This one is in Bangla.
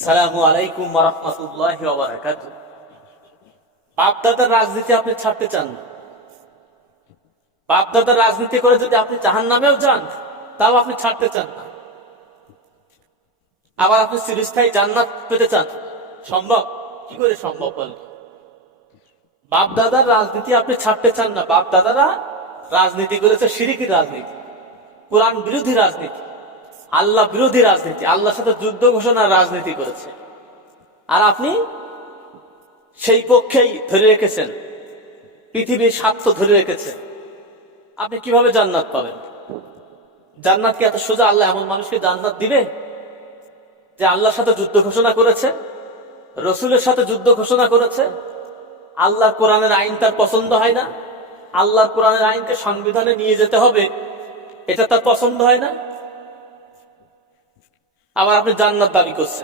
আসসালামু আলাইকুম ওয়া রাহমাতুল্লাহি ওয়া বারাকাতুহু। বাপ দাদার রাজনীতি আপনি ছাড়তে চান না? বাপ দাদার রাজনীতি করে যদি আপনি জাহান্নামেও যান, তাও আপনি ছাড়তে চান না। আবার আপনি চিরস্থায়ী জান্নাত পেতে চান, সম্ভব? কি করে সম্ভব বলেন? বাপ দাদার রাজনীতি আপনি ছাড়তে চান না। বাপ দাদারা রাজনীতি করেছে শিরকি রাজনীতি, কোরআন বিরোধী রাজনীতি, আল্লাহ বিরোধী রাজনীতি, আল্লাহর সাথে যুদ্ধ ঘোষণার রাজনীতি করেছে। আর আপনি সেই পক্ষেই ধরে রেখেছেন, পৃথিবীর স্বার্থ ধরে রেখেছেন। আপনি কিভাবে জান্নাত পাবেন? জান্নাত কি এত সোজা? আল্লাহ এমন মানুষকে জান্নাত দিবে যে আল্লাহর সাথে যুদ্ধ ঘোষণা করেছে, রসুলের সাথে যুদ্ধ ঘোষণা করেছে? আল্লাহর কোরআনের আইন তার পছন্দ হয় না, আল্লাহর কোরআনের আইনকে সংবিধানে নিয়ে যেতে হবে, এটা তার পছন্দ হয় না, আবার আপনি জান্নাত দাবি করছেন।